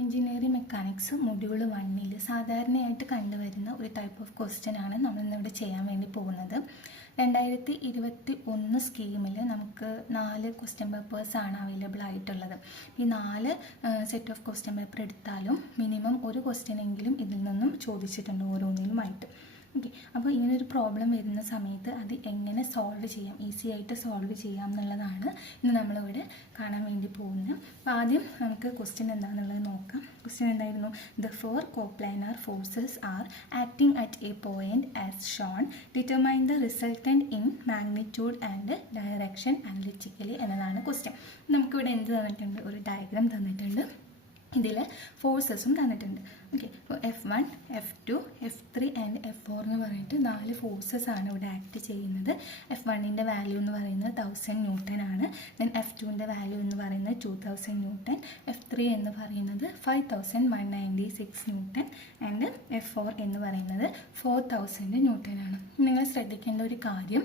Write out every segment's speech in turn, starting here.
Engineering mechanics module 1 സാധാരണയായിട്ട് കണ്ടുവരുന്ന ഒരു ടൈപ്പ് ഓഫ് ക്വസ്റ്റ്യൻ ആണ് നമ്മൾ ഇന്നിവിടെ ചെയ്യാൻ വേണ്ടി പോകുന്നത്. 2021 സ്കീമിൽ നമുക്ക് 4 ക്വസ്റ്റ്യൻ പേപ്പേഴ്സാണ് അവൈലബിൾ ആയിട്ടുള്ളത്. ഈ 4 സെറ്റ് ഓഫ് ക്വസ്റ്റ്യൻ പേപ്പർ എടുത്താലും മിനിമം ഒരു ക്വസ്റ്റ്യൻ എങ്കിലും ഇതിൽ നിന്നും ചോദിച്ചിട്ടുണ്ട് ഓരോന്നിലുമായിട്ട്. ഓക്കെ, അപ്പോൾ ഇങ്ങനൊരു പ്രോബ്ലം വരുന്ന സമയത്ത് അത് എങ്ങനെ സോൾവ് ചെയ്യാം, ഈസി ആയിട്ട് സോൾവ് ചെയ്യാം എന്നുള്ളതാണ് ഇന്ന് നമ്മളിവിടെ കാണാൻ വേണ്ടി പോകുന്നത്. അപ്പോൾ ആദ്യം നമുക്ക് ക്വസ്റ്റ്യൻ എന്താണെന്നുള്ളത് നോക്കാം. ക്വസ്റ്റ്യൻ എന്തായിരുന്നു? The 4 coplanar forces are acting at A point as shown, determine the resultant in magnitude and direction analytically എന്നതാണ് ക്വസ്റ്റ്യൻ. നമുക്കിവിടെ എന്ത് തന്നിട്ടുണ്ട്? ഒരു ഡയഗ്രാം തന്നിട്ടുണ്ട്, ഇതിൽ ഫോഴ്സസും തന്നിട്ടുണ്ട്. ഓക്കെ, അപ്പോൾ F1, F2, F3 and F4 എന്ന് പറഞ്ഞിട്ട് 4 ഫോഴ്സസ് ആണ് ഇവിടെ ആക്ട് ചെയ്യുന്നത്. F1ൻ്റെ വാല്യൂ എന്ന് പറയുന്നത് 1000 ന്യൂട്ടൺ ആണ്. ദെൻ F2ൻ്റെ വാല്യൂ എന്ന് പറയുന്നത് 2000 ന്യൂട്ടൺ, F3 എന്ന് പറയുന്നത് 5196 ന്യൂട്ടൺ ആൻഡ് F4 എന്ന് പറയുന്നത് 4000 ന്യൂട്ടൺ ആണ്. നിങ്ങൾ ശ്രദ്ധിക്കേണ്ട ഒരു കാര്യം,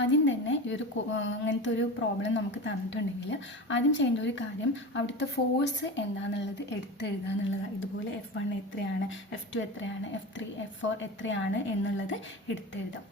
ആദ്യം തന്നെ ഈ ഒരു അങ്ങനത്തെ ഒരു പ്രോബ്ലം നമുക്ക് തന്നിട്ടുണ്ടെങ്കിൽ ആദ്യം ചെയ്യേണ്ട ഒരു കാര്യം അവിടുത്തെ ഫോഴ്സ് എന്താണെന്നുള്ളത് എടുത്തെഴുതുക എന്നുള്ളതാണ്. ഇതുപോലെ F1 എത്രയാണ്, F2 എത്രയാണ്, F3, F4 എത്രയാണ് എന്നുള്ളത് എടുത്തെഴുതാം.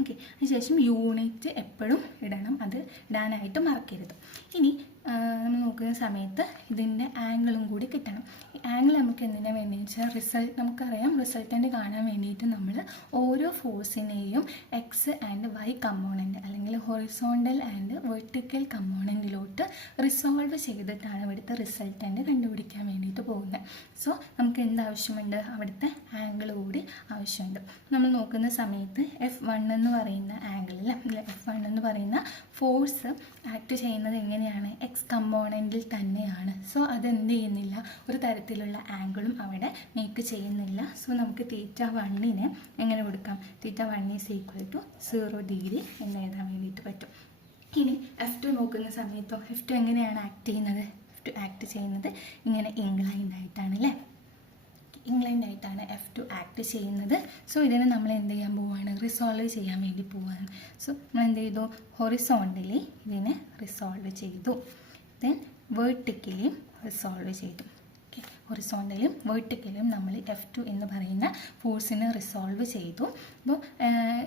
ഓക്കെ, അതിനുശേഷം യൂണിറ്റ് എപ്പോഴും ഇടണം, അത് ഇടാനായിട്ട് മറക്കരുത്. ഇനി നമ്മൾ നോക്കുന്ന സമയത്ത് ഇതിൻ്റെ ആംഗിളും കൂടി കിട്ടണം. ഈ ആംഗിൾ നമുക്ക് എന്തിനാണ് വേണ്ടിയെന്ന് വെച്ചാൽ നമുക്കറിയാം റിസൾട്ടൻ്റ് കാണാൻ വേണ്ടിയിട്ട് നമ്മൾ ഓരോ ഫോഴ്സിനെയും എക്സ് ആൻഡ് വൈ കമ്പോണൻറ്റ് അല്ലെങ്കിൽ ഹൊറിസോണ്ടൽ ആൻഡ് വെർട്ടിക്കൽ കമ്പോണൻറ്റിലോട്ട് റിസോൾവ് ചെയ്തിട്ടാണ് ഇവിടുത്തെ റിസൾട്ടൻ്റ് കണ്ടുപിടിക്കാൻ വേണ്ടിയിട്ട് പോകുന്നത്. സോ നമുക്ക് എന്താവശ്യമുണ്ട്? അവിടുത്തെ ആംഗിൾ കൂടി ആവശ്യമുണ്ട്. നമ്മൾ നോക്കുന്ന സമയത്ത് F1 എന്ന് പറയുന്ന ആംഗിളിൽ F1 എന്ന് പറയുന്ന ഫോഴ്സ് ആക്ട് ചെയ്യുന്നത് എങ്ങനെയാണ്? എക്സ് കമ്പോണൻറ്റിൽ തന്നെയാണ്. സോ അതെന്ത് ചെയ്യുന്നില്ല, ഒരു തരത്തിലുള്ള ആംഗിളും അവിടെ മേക്ക് ചെയ്യുന്നില്ല. സോ നമുക്ക് θ1നെ എങ്ങനെ കൊടുക്കാം? θ1 = 0 ഡിഗ്രി എന്ന് എഴുതാൻ വേണ്ടിയിട്ട് പറ്റും. ഇനി F2 നോക്കുന്ന സമയത്തോ F2 എങ്ങനെയാണ് ആക്ട് ചെയ്യുന്നത്? F2 ആക്ട് ചെയ്യുന്നത് ഇങ്ങനെ ഇൻക്ലൈൻഡ് ആയിട്ടാണ് അല്ലേ, ഇൻക്ലൈൻഡ് ആയിട്ടാണ് F2 ആക്ട് ചെയ്യുന്നത്. സോ ഇതിനെ നമ്മൾ എന്ത് ചെയ്യാൻ പോവുകയാണ്? റിസോൾവ് ചെയ്യാൻ വേണ്ടി പോവുകയാണ്. സോ നമ്മൾ എന്ത് ചെയ്തു? ഹൊറിസോണ്ടലി ഇതിനെ റിസോൾവ് ചെയ്തു, ദെൻ വെർട്ടിക്കലിയും റിസോൾവ് ചെയ്തു. ഓക്കെ, ഹൊറിസോണ്ടലും വെർട്ടിക്കലും നമ്മൾ F2 എന്ന് പറയുന്ന ഫോഴ്സിനെ റിസോൾവ് ചെയ്തു. അപ്പോൾ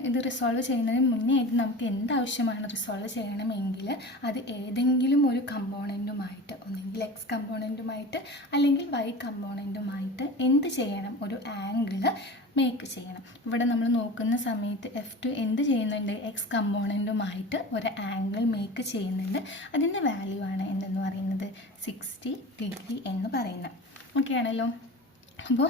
ഇത് റിസോൾവ് ചെയ്യുന്നതിന് മുന്നേ ആയിട്ട് നമുക്ക് എന്താവശ്യമാണ്? റിസോൾവ് ചെയ്യണമെങ്കിൽ അത് ഏതെങ്കിലും ഒരു കമ്പോണൻറ്റുമായിട്ട്, ഒന്നെങ്കിൽ എക്സ് കമ്പോണൻറ്റുമായിട്ട് അല്ലെങ്കിൽ വൈ കമ്പോണൻറ്റുമായിട്ട് എന്ത് ചെയ്യണം? ഒരു ആംഗിൾ മേക്ക് ചെയ്യണം. ഇവിടെ നമ്മൾ നോക്കുന്ന സമയത്ത് F2 എന്ത് ചെയ്യുന്നുണ്ട്? എക്സ് കമ്പോണൻറ്റുമായിട്ട് ഒരു ആംഗിൾ മേക്ക് ചെയ്യുന്നുണ്ട്. അതിൻ്റെ വാല്യൂ ആണ് എന്തെന്ന് പറയുന്നത്? 60 ഡിഗ്രി എന്ന് പറയുന്നത്. ഓക്കെ ആണല്ലോ. അപ്പോൾ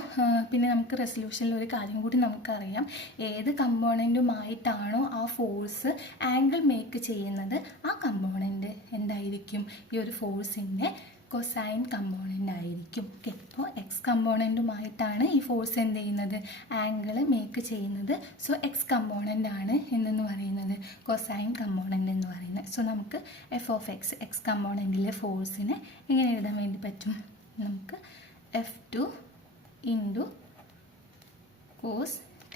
പിന്നെ നമുക്ക് റെസൊല്യൂഷനിൽ ഒരു കാര്യം കൂടി നമുക്കറിയാം, ഏത് കമ്പോണൻറ്റുമായിട്ടാണോ ആ ഫോഴ്സ് ആംഗിൾ മേക്ക് ചെയ്യുന്നത് ആ കമ്പോണൻറ്റ് എന്തായിരിക്കും? ഈ ഒരു ഫോഴ്സിൻ്റെ കൊസൈൻ കമ്പോണൻ്റ് ആയിരിക്കും. ഓക്കെ, അപ്പോൾ എക്സ് കമ്പോണൻറ്റുമായിട്ടാണ് ഈ ഫോഴ്സ് എന്ത് ചെയ്യുന്നത്? ആംഗിൾ മേക്ക് ചെയ്യുന്നത്. സോ എക്സ് കമ്പോണൻ്റ് ആണ് എന്നെന്ന് പറയുന്നത് കൊസൈൻ കമ്പോണൻ്റ് എന്ന് പറയുന്നത്. സോ നമുക്ക് F(x) എക്സ് കമ്പോണൻറ്റിലെ ഫോഴ്സിനെ എങ്ങനെ എഴുതാൻ വേണ്ടി പറ്റും? നമുക്ക് F2 × cos θ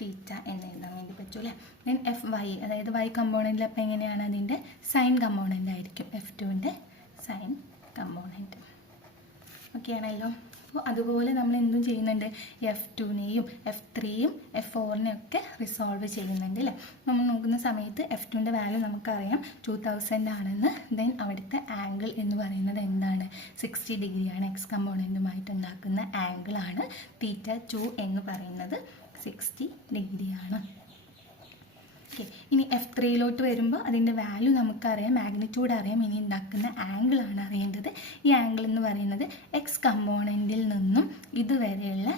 എന്ന് എഴുതാൻ വേണ്ടി പറ്റും അല്ലേ. ദെൻ Fy അതായത് വൈ കമ്പോണൻറ്റിൽ അപ്പോൾ എങ്ങനെയാണ്? അതിൻ്റെ സൈൻ കമ്പോണൻ്റ് ആയിരിക്കും, F2ൻ്റെ സൈൻ കമ്പോണൻറ്റ്. ഓക്കെ ആണല്ലോ. അപ്പോൾ അതുപോലെ നമ്മൾ എന്തും ചെയ്യുന്നുണ്ട്? F2നെയും F3യും F4നെയും ഒക്കെ റിസോൾവ് ചെയ്യുന്നുണ്ട് അല്ലേ. നമ്മൾ നോക്കുന്ന സമയത്ത് F2ൻ്റെ വാല്യൂ നമുക്കറിയാം 2000 ആണെന്ന്. ദെൻ അവിടുത്തെ ആംഗിൾ എന്ന് പറയുന്നത് എന്താണ്? 60 ഡിഗ്രിയാണ്. എക്സ് കമ്പോണൻറ്റുമായിട്ട് ഉണ്ടാക്കുന്ന ആംഗിളാണ് θ2 എന്ന് പറയുന്നത് 60 ഡിഗ്രിയാണ്. ഓക്കെ, ഇനി F3യിലോട്ട് വരുമ്പോൾ അതിൻ്റെ വാല്യൂ നമുക്കറിയാം, മാഗ്നിറ്റ്യൂഡ് അറിയാം. ഇനി ഉണ്ടാക്കുന്ന ആംഗിളാണ് അറിയേണ്ടത്. ഈ ആംഗിൾ എന്ന് പറയുന്നത് എക്സ് കമ്പോണൻറ്റിൽ നിന്നും ഇതുവരെയുള്ള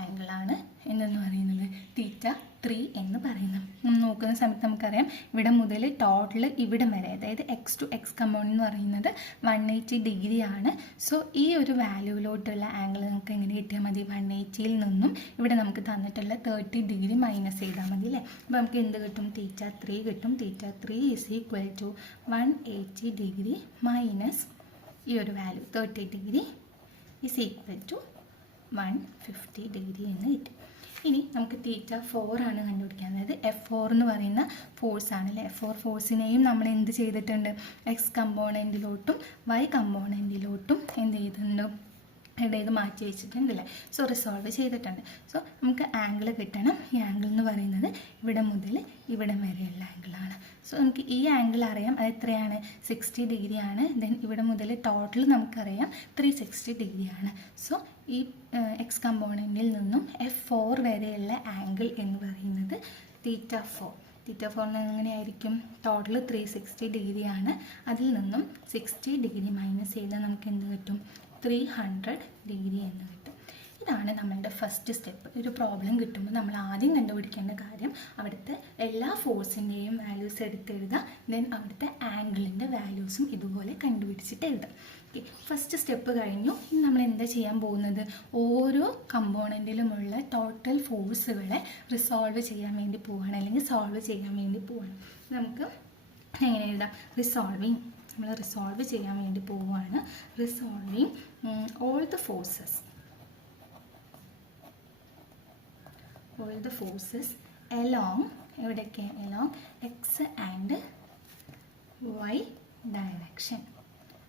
ആംഗിളാണ് എന്തെന്ന് പറയുന്നത്? θ3 എന്ന് പറയുന്നത്. നോക്കുന്ന സമയത്ത് നമുക്കറിയാം ഇവിടെ മുതൽ ടോട്ടൽ ഇവിടം വരെ, അതായത് എക്സ് ടു എക്സ് കമ്പോണൻ്റ് എന്ന് പറയുന്നത് 180 ഡിഗ്രിയാണ്. സോ ഈ ഒരു വാല്യൂവിലോട്ടുള്ള ആംഗിൾ നമുക്ക് എങ്ങനെ കിട്ടിയാൽ മതി? 180യിൽ നിന്നും ഇവിടെ നമുക്ക് തന്നിട്ടുള്ള 30 ഡിഗ്രി മൈനസ് ചെയ്താൽ മതി അല്ലേ. അപ്പോൾ നമുക്ക് എന്ത് കിട്ടും? θ3 കിട്ടും. θ3 = 180 ഡിഗ്രി മൈനസ് ഈ ഒരു വാല്യൂ 30 ഡിഗ്രി = 150 ഡിഗ്രി എന്ന് കിട്ടും. ഇനി നമുക്ക് θ4 ആണ് കണ്ടുപിടിക്കാൻ, അതായത് F4 എന്ന് പറയുന്ന ഫോഴ്സ് ആണല്ലേ. F4 ഫോഴ്സിനെയും നമ്മൾ എന്ത് ചെയ്തിട്ടുണ്ട്? എക്സ് കമ്പോണൻറ്റിലോട്ടും വൈ കമ്പോണൻറ്റിലോട്ടും എന്ത് ചെയ്തിട്ടുണ്ട്? ഇടയിൽ മാറ്റി വെച്ചിട്ടുണ്ടല്ലേ. സോ റിസോൾവ് ചെയ്തിട്ടുണ്ട്. സോ നമുക്ക് ആംഗിൾ കിട്ടണം. ഈ ആംഗിൾ എന്ന് പറയുന്നത് ഇവിടെ മുതൽ ഇവിടെ വരെയുള്ള ആംഗിളാണ്. സോ നമുക്ക് ഈ ആംഗിൾ അറിയാം, അത് എത്രയാണ്, 60 ഡിഗ്രിയാണ്. ദെൻ ഇവിടെ മുതൽ ടോട്ടൽ നമുക്കറിയാം 360 ഡിഗ്രിയാണ്. സോ ഈ എക്സ് കമ്പോണൻറ്റിൽ നിന്നും F4 വരെയുള്ള ആംഗിൾ എന്ന് പറയുന്നത് θ4. θ4 എങ്ങനെയായിരിക്കും, ടോട്ടൽ 360 ഡിഗ്രിയാണ്. അതിൽ നിന്നും 60 ഡിഗ്രി മൈനസ് ചെയ്താൽ നമുക്ക് എന്ത് കിട്ടും, 300 ഡിഗ്രി എന്ന് കിട്ടും. ഇതാണ് നമ്മളുടെ ഫസ്റ്റ് സ്റ്റെപ്പ്. ഒരു പ്രോബ്ലം കിട്ടുമ്പോൾ നമ്മൾ ആദ്യം കണ്ടുപിടിക്കേണ്ട കാര്യം അവിടുത്തെ എല്ലാ ഫോഴ്സിൻ്റെയും വാല്യൂസ് എടുത്തെഴുതുക. ദെൻ അവിടുത്തെ ആംഗിളിൻ്റെ വാല്യൂസും ഇതുപോലെ കണ്ടുപിടിച്ചിട്ട് എഴുതാം. ഓക്കെ, ഫസ്റ്റ് സ്റ്റെപ്പ് കഴിഞ്ഞു. ഇനി നമ്മൾ എന്താ ചെയ്യാൻ പോകുന്നത്, ഓരോ കമ്പോണൻറ്റിലുമുള്ള ടോട്ടൽ ഫോഴ്സുകളെ റിസോൾവ് ചെയ്യാൻ വേണ്ടി പോവുകയാണ്, അല്ലെങ്കിൽ സോൾവ് ചെയ്യാൻ വേണ്ടി പോവുകയാണ്. നമുക്ക് എങ്ങനെ എഴുതാം, റിസോൾവിങ്. നമ്മൾ റിസോൾവ് ചെയ്യാൻ വേണ്ടി പോവുകയാണ്. Resolving all the forces along എവിടെയൊക്കെ, along x and y direction.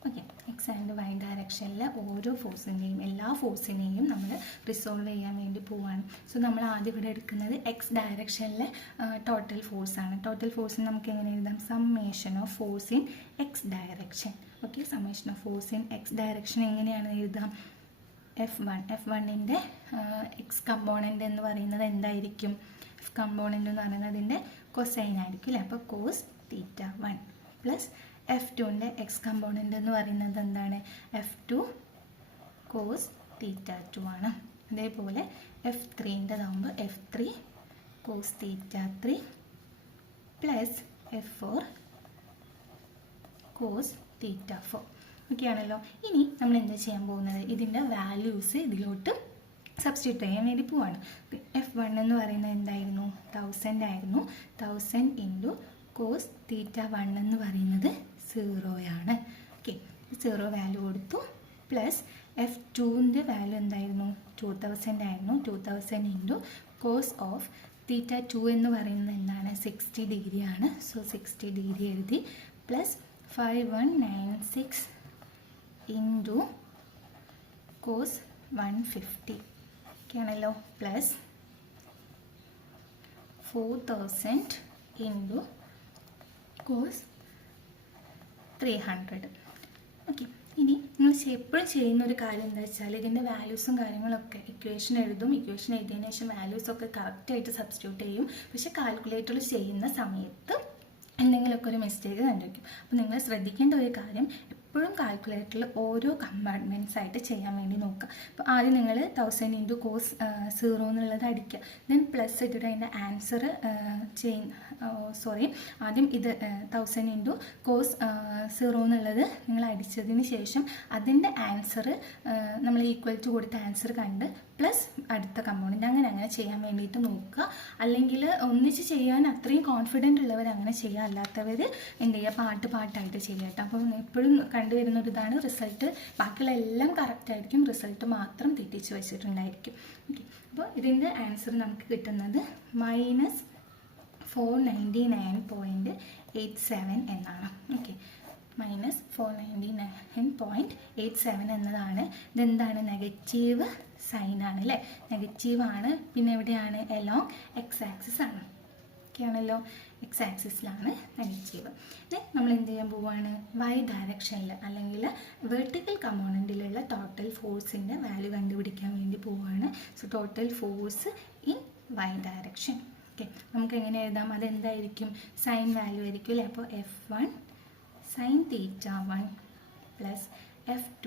Okay, X and Y ഡയറക്ഷനിൽ ഓരോ ഫോഴ്സിൻ്റെയും എല്ലാ ഫോഴ്സിനെയും നമ്മൾ റിസോൾവ് ചെയ്യാൻ വേണ്ടി പോവുകയാണ്. സോ നമ്മൾ ആദ്യം ഇവിടെ എടുക്കുന്നത് എക്സ് ഡയറക്ഷനിലെ ടോട്ടൽ ഫോഴ്സാണ്. ടോട്ടൽ ഫോഴ്സിന് നമുക്ക് എങ്ങനെ എഴുതാം, summation of force in X direction. Okay, summation of force in X direction എങ്ങനെയാണ് എഴുതാം, F1ൻ്റെ എക്സ് കമ്പോണൻ്റ് എന്ന് പറയുന്നത് എന്തായിരിക്കും, എഫ് കമ്പോണൻ്റ് എന്ന് പറയുന്നത് അതിൻ്റെ കൊസൈൻ ആയിരിക്കും അല്ലേ. അപ്പോൾ കോസ് θ1 പ്ലസ് F2ൻ്റെ എക്സ് കമ്പോണൻ്റ് എന്ന് പറയുന്നത് എന്താണ്, F2 കോസ് θ2 ആണ്. അതേപോലെ F3ൻ്റെതാകുമ്പോൾ F3 cos θ3 plus F4 cos θ4. Okay ആണല്ലോ. ഇനി നമ്മൾ എന്താ ചെയ്യാൻ പോകുന്നത്, ഇതിൻ്റെ വാല്യൂസ് ഇതിലോട്ട് സബ്സ്റ്റിറ്റ്യൂട്ട് ചെയ്യാൻ വേണ്ടി പോവാണ്. F1 എന്ന് പറയുന്നത് എന്തായിരുന്നു, 1000 ആയിരുന്നു. 1000 ഇൻറ്റു കോസ് θ1 എന്ന് പറയുന്നത് 0 ആണ്. ഓക്കെ, 0 വാല്യൂ കൊടുത്തു. പ്ലസ് F2ൻ്റെ വാല്യൂ എന്തായിരുന്നു, 2000 ആയിരുന്നു. 2000 ഇൻറ്റു കോസ് ഓഫ് θ2 എന്ന് പറയുന്നത് എന്താണ്, 60 ഡിഗ്രി ആണ്. സോ 60 ഡിഗ്രി എഴുതി. പ്ലസ് 5196 ഇൻറ്റു കോസ് 150 ഒക്കെയാണല്ലോ. Plus 4000 into cos 300. ഓക്കെ, ഇനി നിങ്ങൾ എപ്പോഴും ചെയ്യുന്ന ഒരു കാര്യം എന്താ വെച്ചാൽ ഇതിൻ്റെ വാല്യൂസും കാര്യങ്ങളൊക്കെ ഇക്വേഷൻ എഴുതും. ഇക്വേഷൻ എഴുതിയതിനു ശേഷം വാല്യൂസൊക്കെ കറക്റ്റായിട്ട് സബ്സ്റ്റിറ്റ്യൂട്ട് ചെയ്യും. പക്ഷേ കാൽക്കുലേറ്ററിൽ ചെയ്യുന്ന സമയത്ത് എന്തെങ്കിലുമൊക്കെ ഒരു മിസ്റ്റേക്ക് കണ്ടുവയ്ക്കും. അപ്പോൾ നിങ്ങൾ ശ്രദ്ധിക്കേണ്ട ഒരു കാര്യം, എപ്പോഴും കാൽക്കുലേറ്ററിൽ ഓരോ കമ്പാർട്ട്മെൻറ്റ്സ് ആയിട്ട് ചെയ്യാൻ വേണ്ടി നോക്കുക. അപ്പോൾ ആദ്യം നിങ്ങൾ 1000 ഇൻറ്റു കോസ് 0 എന്നുള്ളത് അടിക്കുക. ദെൻ പ്ലസ് ഇട്ടിട്ട് അതിൻ്റെ ആൻസർ ആദ്യം ഇത് 1000 ഇൻറ്റു കോസ് 0 എന്നുള്ളത് നിങ്ങൾ അടിച്ചതിന് ശേഷം അതിൻ്റെ ആൻസർ നമ്മൾ ഈക്വൽ ടു കൊടുത്ത ആൻസർ കണ്ട് പ്ലസ് അടുത്ത കമ്പോണൻറ്റ് അങ്ങനെ ചെയ്യാൻ വേണ്ടിയിട്ട് നോക്കുക. അല്ലെങ്കിൽ ഒന്നിച്ച് ചെയ്യാൻ അത്രയും കോൺഫിഡൻ്റ് ഉള്ളവർ അങ്ങനെ ചെയ്യുക, അല്ലാത്തവർ എന്ത് ചെയ്യുക, പാട്ടായിട്ട് ചെയ്യുക കേട്ടോ. അപ്പം എപ്പോഴും കണ്ടുവരുന്ന ഒരു ഇതാണ്, റിസൾട്ട് ബാക്കിയുള്ള എല്ലാം കറക്റ്റായിരിക്കും, റിസൾട്ട് മാത്രം തെറ്റിച്ച് വെച്ചിട്ടുണ്ടായിരിക്കും. ഓക്കെ, അപ്പോൾ ഇതിൻ്റെ ആൻസർ നമുക്ക് കിട്ടുന്നത് -499.87 എന്നാണ്. ഓക്കെ, -499.87 എന്നതാണ്. ഇതെന്താണ്, നെഗറ്റീവ് സൈനാണ് അല്ലേ, നെഗറ്റീവാണ്. പിന്നെ എവിടെയാണ്, എലോങ് എക്സ് ആക്സിസ് ആണ്. ഓക്കെ ആണല്ലോ, എക്സ് ആക്സിസിലാണ് നെഗറ്റീവ്. നമ്മൾ എന്ത് ചെയ്യാൻ പോവുകയാണ്, വൈ ഡയറക്ഷനിൽ അല്ലെങ്കിൽ വെർട്ടിക്കൽ കമ്പോണൻറ്റിലുള്ള ടോട്ടൽ ഫോഴ്സിൻ്റെ വാല്യൂ കണ്ടുപിടിക്കാൻ വേണ്ടി പോവുകയാണ്. So total force in y direction. Okay, നമുക്ക് എങ്ങനെ എഴുതാം, അതെന്തായിരിക്കും, സൈൻ വാല്യൂ ആയിരിക്കും അല്ലേ. അപ്പോൾ F1 sin θ1 plus F2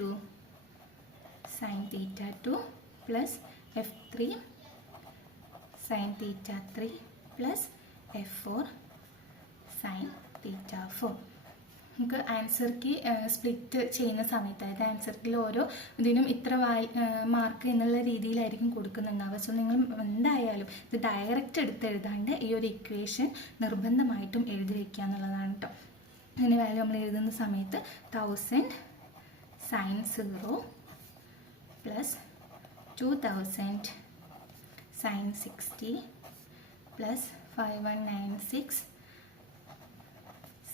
sin θ2 plus F3 sin θ3 plus F4 sin θ4. നമുക്ക് ആൻസർക്ക് സ്പ്ലിറ്റ് ചെയ്യുന്ന സമയത്ത്, അതായത് ആൻസർക്കിൽ ഓരോ ഇതിനും ഇത്ര മാർക്ക് എന്നുള്ള രീതിയിലായിരിക്കും കൊടുക്കുന്നുണ്ടാവുക. സോ നിങ്ങൾ എന്തായാലും ഇത് ഡയറക്റ്റ് എടുത്ത് എഴുതാണ്ട് ഈ ഒരു ഇക്വേഷൻ നിർബന്ധമായിട്ടും എഴുതി വയ്ക്കുക എന്നുള്ളതാണ് കേട്ടോ. അതിൻ്റെ വാല്യൂ നമ്മൾ എഴുതുന്ന സമയത്ത് 1000 sin 0 plus 2000 sin 60 plus 5196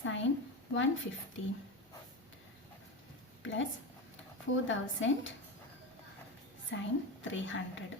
sin 150 plus 4000 sine 300.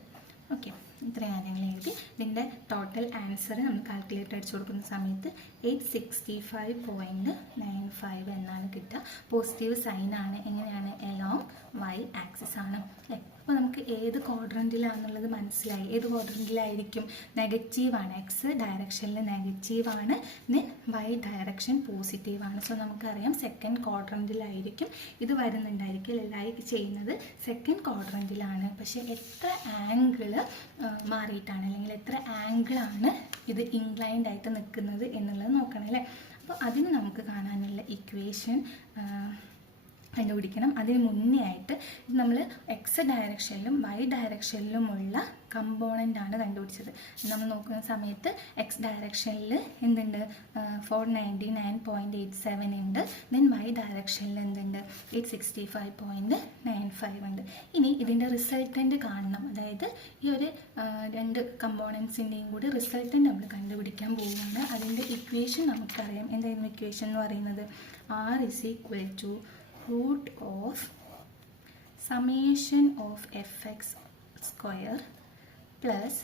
Okay, ഇത്രയും കാര്യങ്ങൾ എഴുതി ഇതിൻ്റെ ടോട്ടൽ ആൻസർ നമ്മൾ കാൽക്കുലേറ്റർ അടിച്ചു കൊടുക്കുന്ന സമയത്ത് 865.95 എന്നാണ് കിട്ടുക. പോസിറ്റീവ് സൈനാണ്. എങ്ങനെയാണ്? എലോങ് വൈ ആക്സിസ് ആണ് അല്ലേ. അപ്പോൾ നമുക്ക് ഏത് ക്വാഡ്രൻറ്റിലാണെന്നുള്ളത് മനസ്സിലായി. ഏത് ക്വാഡ്രൻറ്റിലായിരിക്കും? നെഗറ്റീവാണ്. എക്സ് ഡയറക്ഷനിൽ നെഗറ്റീവാണ്, ദെൻ വൈ ഡയറക്ഷൻ പോസിറ്റീവാണ്. സോ നമുക്കറിയാം സെക്കൻഡ് ക്വാഡ്രൻറ്റിലായിരിക്കും ഇത് വരുന്നുണ്ടായിരിക്കും. ലൈക്ക് ചെയ്യുന്നത് സെക്കൻഡ് ക്വാഡ്രൻറ്റിലാണ്. പക്ഷേ എത്ര ആംഗിള് മാറിയിട്ടാണ്, അല്ലെങ്കിൽ എത്ര ആംഗിളാണ് ഇത് ഇൻക്ലൈൻഡ് ആയിട്ട് നിൽക്കുന്നത് എന്നുള്ളത് നോക്കണം അല്ലേ. അപ്പോൾ അതിന് നമുക്ക് കാണാനുള്ള ഇക്വേഷൻ കണ്ടുപിടിക്കണം. അതിന് മുന്നേ ആയിട്ട് നമ്മൾ എക്സ് ഡയറക്ഷനിലും വൈ ഡയറക്ഷനിലുമുള്ള കമ്പോണൻ്റ് ആണ് കണ്ടുപിടിച്ചത്. നമ്മൾ നോക്കുന്ന സമയത്ത് എക്സ് ഡയറക്ഷനിൽ എന്തുണ്ട്? 499.87 ഉണ്ട്. ദെൻ വൈ ഡയറക്ഷനിൽ എന്തുണ്ട്? 865.95 ഉണ്ട്. ഇനി ഇതിൻ്റെ റിസൾട്ടൻ്റ് കാണണം. അതായത് ഈ ഒരു രണ്ട് കമ്പോണൻസിൻ്റെയും കൂടി റിസൾട്ടൻ്റ് നമ്മൾ കണ്ടുപിടിക്കാൻ പോവുകയാണ്. അതിൻ്റെ ഇക്വേഷൻ നമുക്കറിയാം. എന്തായിരുന്നു ഇക്വേഷൻ എന്ന് പറയുന്നത്? R is equal to root of summation of fx square plus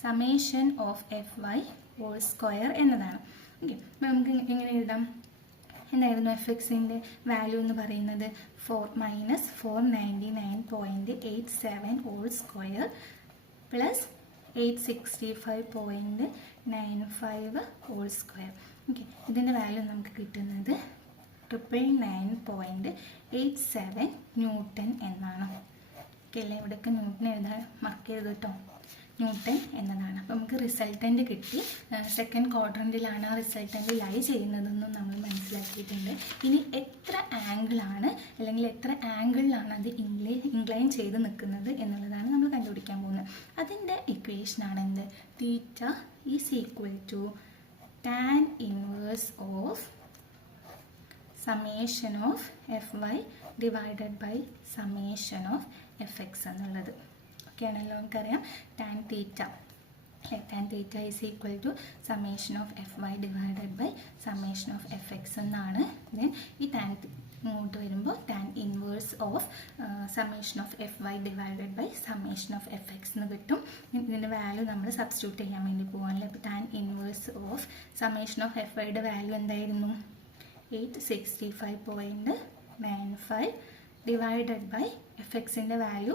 summation of fy whole square എന്നതാണ്. ഓക്കെ, അപ്പോൾ നമുക്ക് എങ്ങനെ എഴുതാം? എന്തായിരുന്നു എഫ് എക്സിൻ്റെ വാല്യൂ എന്ന് പറയുന്നത്? 499.87 whole square plus 865.95 whole square. Okay, ഇതിൻ്റെ വാല്യൂ നമുക്ക് കിട്ടുന്നത് 999.87 ന്യൂട്ടൺ എന്നാണ്. ഓക്കെ അല്ലേ? ഇവിടെയൊക്കെ ന്യൂട്ടൺ എഴുതാൻ മറക്കരുത് കേട്ടോ. ന്യൂട്ടൺ എന്നതാണ്. അപ്പോൾ നമുക്ക് റിസൾട്ടൻ്റ് കിട്ടി. സെക്കൻഡ് ക്വാഡ്രൻറ്റിലാണ് ആ റിസൾട്ടൻ്റ് ലൈ ചെയ്യുന്നതെന്നും നമ്മൾ മനസ്സിലാക്കിയിട്ടുണ്ട്. ഇനി എത്ര ആംഗിളാണ്, അല്ലെങ്കിൽ എത്ര ആംഗിളിലാണ് അത് ഇൻക്ലൈൻ ചെയ്ത് നിൽക്കുന്നത് എന്നുള്ളതാണ് നമ്മൾ കണ്ടുപിടിക്കാൻ പോകുന്നത്. അതിൻ്റെ ഇക്വേഷനാണ് എന്ത്? Theta is equal to tan inverse of summation of fy divided by summation of fx എന്നുള്ളത്. ഓക്കെ ആണല്ലോ? നമുക്കറിയാം ടാൻ തീറ്റ അല്ലേ. Tan theta is equal to summation of fy divided by summation of fx എന്നാണ്. Then ഈ tan ഇങ്ങോട്ട് വരുമ്പോൾ tan inverse of summation of fy divided by summation of fx എന്ന് കിട്ടും. ഇതിൻ്റെ വാല്യൂ നമ്മൾ സബ്സ്റ്റിറ്റ്യൂട്ട് ചെയ്യാൻ വേണ്ടി പോകാനല്ലേ. അപ്പോൾ tan inverse of summation of fyയുടെ വാല്യൂ എന്തായിരുന്നു? 865.95 ഡിവൈഡഡ് ബൈ എഫ് എക്സിൻ്റെ വാല്യൂ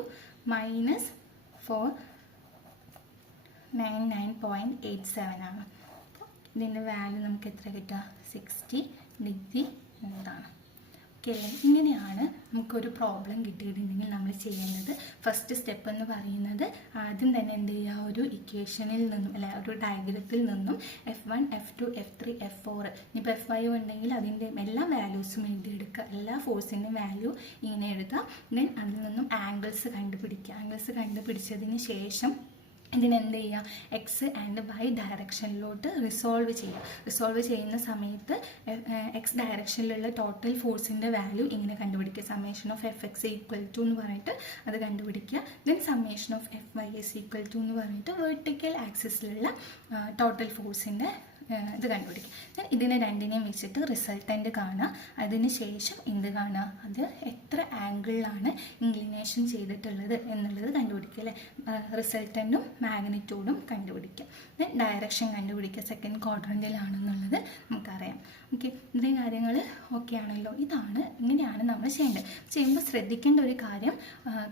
-499.87 ആണ്. അപ്പോൾ ഇതിൻ്റെ വാല്യൂ നമുക്ക് എത്ര കിട്ടുക? 60 ഡിഗ്രി എന്നതാണ്. ഓക്കെ അല്ലേ? ഇങ്ങനെയാണ് നമുക്കൊരു പ്രോബ്ലം കിട്ടിയിട്ടുണ്ടെങ്കിൽ നമ്മൾ ചെയ്യേണ്ടത്. ഫസ്റ്റ് സ്റ്റെപ്പ് എന്ന് പറയുന്നത് ആദ്യം തന്നെ എന്ത് ചെയ്യുക? ഒരു ഇക്വേഷനിൽ നിന്നും അല്ലെ ഒരു ഡയഗ്രത്തിൽ നിന്നും F1, F2, F3, F4 ഇനിയിപ്പോൾ F5 ഉണ്ടെങ്കിൽ അതിൻ്റെ എല്ലാ വാല്യൂസും എഴുതിയെടുക്കുക. എല്ലാ ഫോഴ്സിൻ്റെയും വാല്യൂ ഇങ്ങനെ എഴുതുക. ദെൻ അതിൽ നിന്നും ആംഗിൾസ് കണ്ടുപിടിക്കുക. ആംഗിൾസ് കണ്ടുപിടിച്ചതിന് ശേഷം ഇതിനെന്ത് ചെയ്യുക? എക്സ് ആൻഡ് വൈ ഡയറക്ഷനിലോട്ട് റിസോൾവ് ചെയ്യുക. റിസോൾവ് ചെയ്യുന്ന സമയത്ത് എക്സ് ഡയറക്ഷനിലുള്ള ടോട്ടൽ ഫോഴ്സിൻ്റെ വാല്യൂ ഇങ്ങനെ കണ്ടുപിടിക്കുക. Summation of F x equal to എന്ന് പറഞ്ഞിട്ട് അത് കണ്ടുപിടിക്കുക. Then summation of f y is equal to എന്ന് പറഞ്ഞിട്ട് വെർട്ടിക്കൽ ആക്സിസിലുള്ള ടോട്ടൽ ഫോഴ്സിൻ്റെ ഇത് കണ്ടുപിടിക്കുക. ദെൻ ഇതിനെ രണ്ടിനെയും വെച്ചിട്ട് റിസൾട്ടൻ്റ് കാണുക. അതിന് ശേഷം എന്ത് കാണുക? അത് എത്ര ആംഗിളിലാണ് ഇൻക്ലിനേഷൻ ചെയ്തിട്ടുള്ളത് എന്നുള്ളത് കണ്ടുപിടിക്കുക അല്ലേ. റിസൾട്ടൻറ്റും മാഗ്നിറ്റ്യൂഡും കണ്ടുപിടിക്കുക. ദെൻ ഡയറക്ഷൻ കണ്ടുപിടിക്കുക. സെക്കൻഡ് ക്വാഡ്രൻറ്റിലാണെന്നുള്ളത് നമുക്കറിയാം. ഓക്കെ, ഇത്രയും കാര്യങ്ങൾ ഓക്കെ ആണല്ലോ. ഇങ്ങനെയാണ് നമ്മൾ ചെയ്യേണ്ടത്. ചെയ്യുമ്പോൾ ശ്രദ്ധിക്കേണ്ട ഒരു കാര്യം,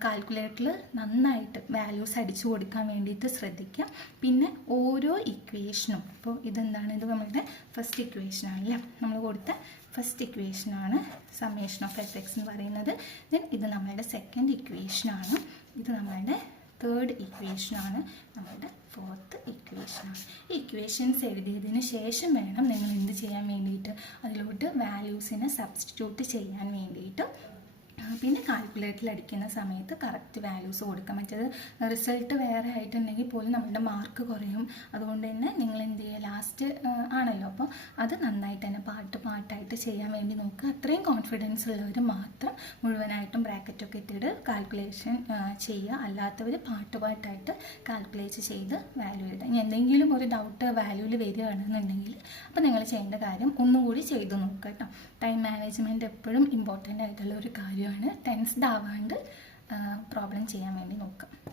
കാൽക്കുലേറ്ററിൽ നന്നായിട്ട് വാല്യൂസ് അടിച്ചു കൊടുക്കാൻ വേണ്ടിയിട്ട് ശ്രദ്ധിക്കുക. പിന്നെ ഓരോ ഇക്വേഷനും, ഇപ്പോൾ ഇതെന്താണ്? ഇത് നമ്മളുടെ ഫസ്റ്റ് ഇക്വേഷനാണല്ലേ. നമ്മൾ കൊടുത്ത ഫസ്റ്റ് ഇക്വേഷനാണ് സമ്മേഷൻ ഓഫ് എഫ് എക്സ് എന്ന് പറയുന്നത്. ദെൻ ഇത് നമ്മളുടെ സെക്കൻഡ് ഇക്വേഷനാണ്. ഇത് നമ്മളുടെ തേർഡ് ഇക്വേഷനാണ്. നമ്മളുടെ ഫോർത്ത് ഇക്വേഷനാണ്. ഈ ഇക്വേഷൻസ് എഴുതിയതിന് ശേഷം വേണം നിങ്ങൾ എന്ത് ചെയ്യാൻ വേണ്ടിയിട്ട്? അതിലോട്ട് വാല്യൂസിനെ സബ്സ്റ്റിറ്റ്യൂട്ട് ചെയ്യാൻ വേണ്ടിയിട്ട്. പിന്നെ കാൽക്കുലേറ്ററിൽ അടിക്കുന്ന സമയത്ത് കറക്റ്റ് വാല്യൂസ് കൊടുക്കാം. മറ്റേത് റിസൾട്ട് വേറെ ആയിട്ടുണ്ടെങ്കിൽ പോലും നമ്മളുടെ മാർക്ക് കുറയും. അതുകൊണ്ട് തന്നെ നിങ്ങൾ എന്ത് ചെയ്യുക? ലാസ്റ്റ് ആണല്ലോ, അപ്പോൾ അത് നന്നായിട്ട് തന്നെ പാട്ടായിട്ട് ചെയ്യാൻ വേണ്ടി നോക്കുക. അത്രയും കോൺഫിഡൻസ് ഉള്ളവർ മാത്രം മുഴുവനായിട്ടും ബ്രാക്കറ്റൊക്കെ ഇട്ടിട്ട് കാൽക്കുലേഷൻ ചെയ്യുക. അല്ലാത്തവർ പാട്ടായിട്ട് കാൽക്കുലേറ്റ് ചെയ്ത് വാല്യൂ എഴുതുക. ഇനി എന്തെങ്കിലും ഒരു ഡൗട്ട് വാല്യൂവിൽ വരികയാണെന്നുണ്ടെങ്കിൽ അപ്പോൾ നിങ്ങൾ ചെയ്യേണ്ട കാര്യം ഒന്നുകൂടി ചെയ്ത് നോക്കുക കേട്ടോ. ടൈം മാനേജ്മെൻറ്റ് എപ്പോഴും ഇമ്പോർട്ടൻ്റ് ആയിട്ടുള്ള ഒരു കാര്യമാണ്. ടെൻസ്ഡ് ആവാണ്ട് പ്രോബ്ലം ചെയ്യാൻ വേണ്ടി നോക്കുക.